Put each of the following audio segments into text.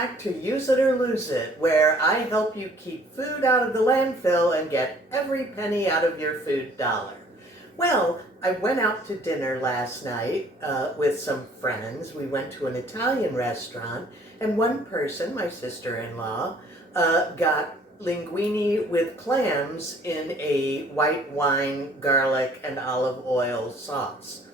back to Use It or Lose It, where I help you keep food out of the landfill and get every penny out of your food dollar. Well, I went out to dinner last night with some friends. We went to an Italian restaurant, and one person, my sister-in-law, got linguine with clams in a white wine, garlic, and olive oil sauce.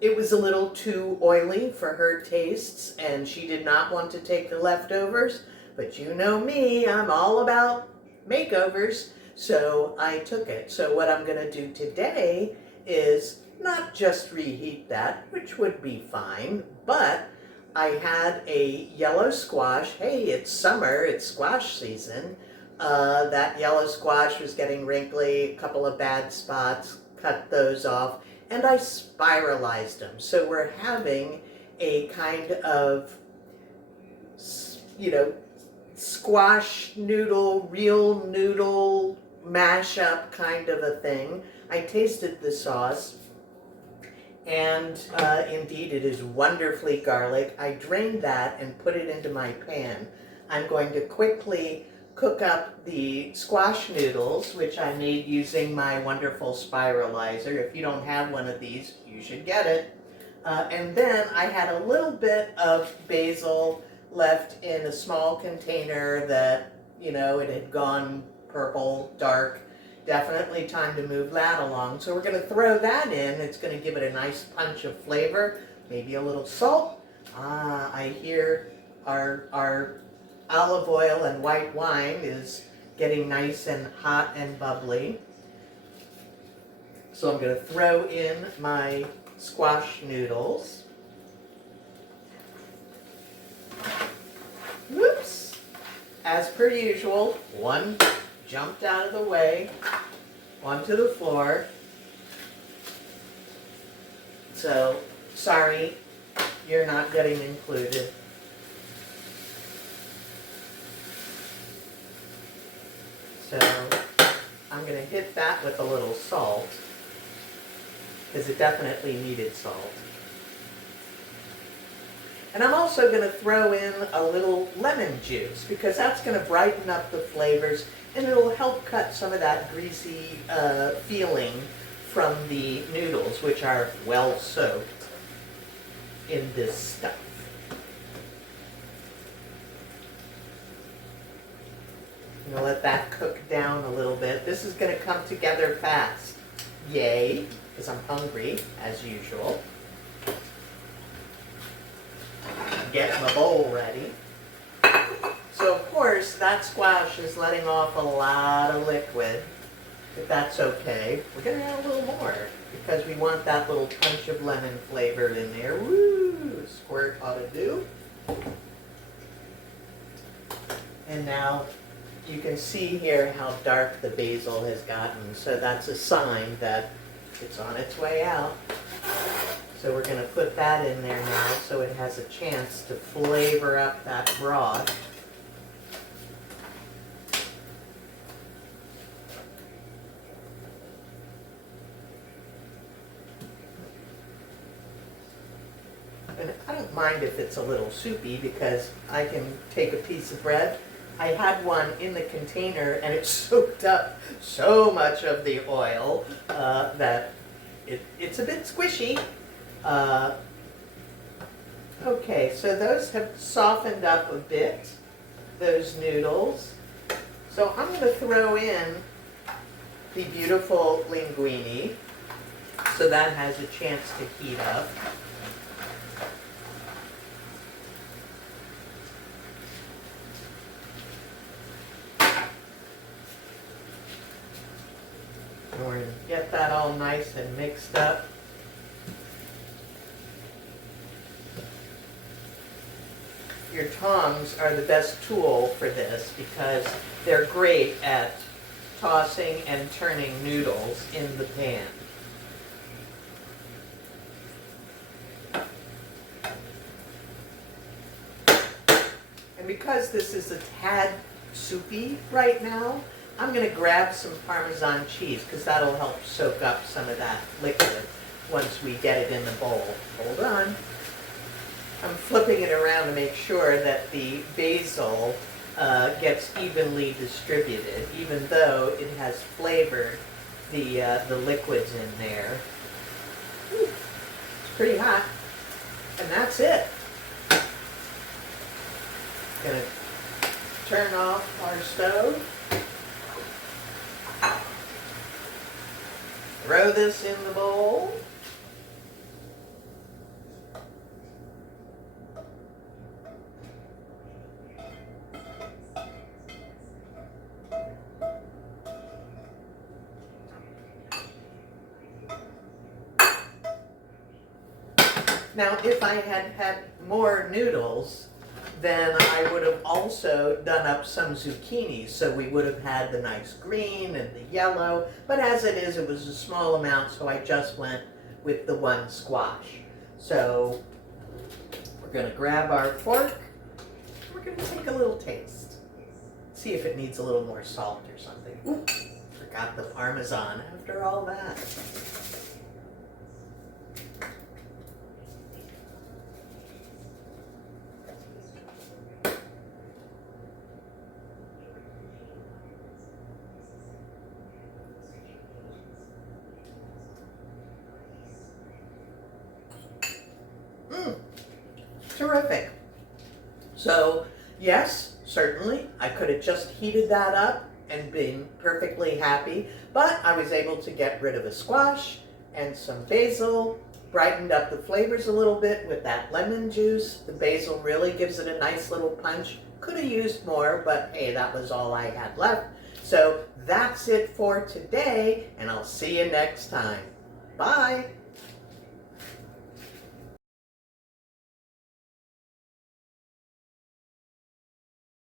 It was a little too oily for her tastes, and she did not want to take the leftovers, but you know me, I'm all about makeovers, so I took it. So what I'm going to do today is not just reheat that, which would be fine, but I had a yellow squash. Hey, it's summer, it's squash season. That yellow squash was getting wrinkly, a couple of bad spots, cut those off, and I spiralized them. So we're having a kind of, squash noodle, real noodle mashup kind of a thing. I tasted the sauce, and indeed it is wonderfully garlic. I drained that and put it into my pan. I'm going to quickly cook up the squash noodles, which I made using my wonderful spiralizer. If you don't have one of these, you should get it. And then I had a little bit of basil left in a small container that, it had gone purple, dark. Definitely time to move that along. So we're going to throw that in. It's going to give it a nice punch of flavor, maybe a little salt. I hear our olive oil and white wine is getting nice and hot and bubbly. So I'm going to throw in my squash noodles. Whoops! As per usual, one jumped out of the way onto the floor. So, sorry, you're not getting included. So I'm going to hit that with a little salt, because it definitely needed salt. And I'm also going to throw in a little lemon juice, because that's going to brighten up the flavors, and it'll help cut some of that greasy feeling from the noodles, which are well soaked in this stuff. I'm going to let that cook down a little bit. This is going to come together fast. Yay, because I'm hungry, as usual. Get my bowl ready. So, of course, that squash is letting off a lot of liquid, if that's okay. We're going to add a little more, because we want that little punch of lemon flavor in there. Woo! Squirt ought to do. And now, you can see here how dark the basil has gotten, so that's a sign that it's on its way out. So we're going to put that in there now so it has a chance to flavor up that broth. And I don't mind if it's a little soupy, because I can take a piece of bread. I had one in the container and it soaked up so much of the oil that it's a bit squishy. Okay, so those have softened up a bit, those noodles. So I'm going to throw in the beautiful linguine, so that has a chance to heat up. And we're going to get that all nice and mixed up. Your tongs are the best tool for this, because they're great at tossing and turning noodles in the pan. And because this is a tad soupy right now, I'm going to grab some Parmesan cheese, because that'll help soak up some of that liquid once we get it in the bowl. Hold on. I'm flipping it around to make sure that the basil gets evenly distributed, even though it has flavored the liquids in there. Ooh, it's pretty hot. And that's it. Gonna turn off our stove. Throw this in the bowl. Now, if I had had more noodles, then I would have also done up some zucchini, so we would have had the nice green and the yellow, but as it is, it was a small amount, so I just went with the one squash. So we're going to grab our fork, we're going to take a little taste, see if it needs a little more salt or something. Ooh, forgot the Parmesan after all that. Terrific. So, yes, certainly, I could have just heated that up and been perfectly happy, but I was able to get rid of the squash and some basil, brightened up the flavors a little bit with that lemon juice. The basil really gives it a nice little punch. Could have used more, but hey, that was all I had left. So that's it for today, and I'll see you next time. Bye.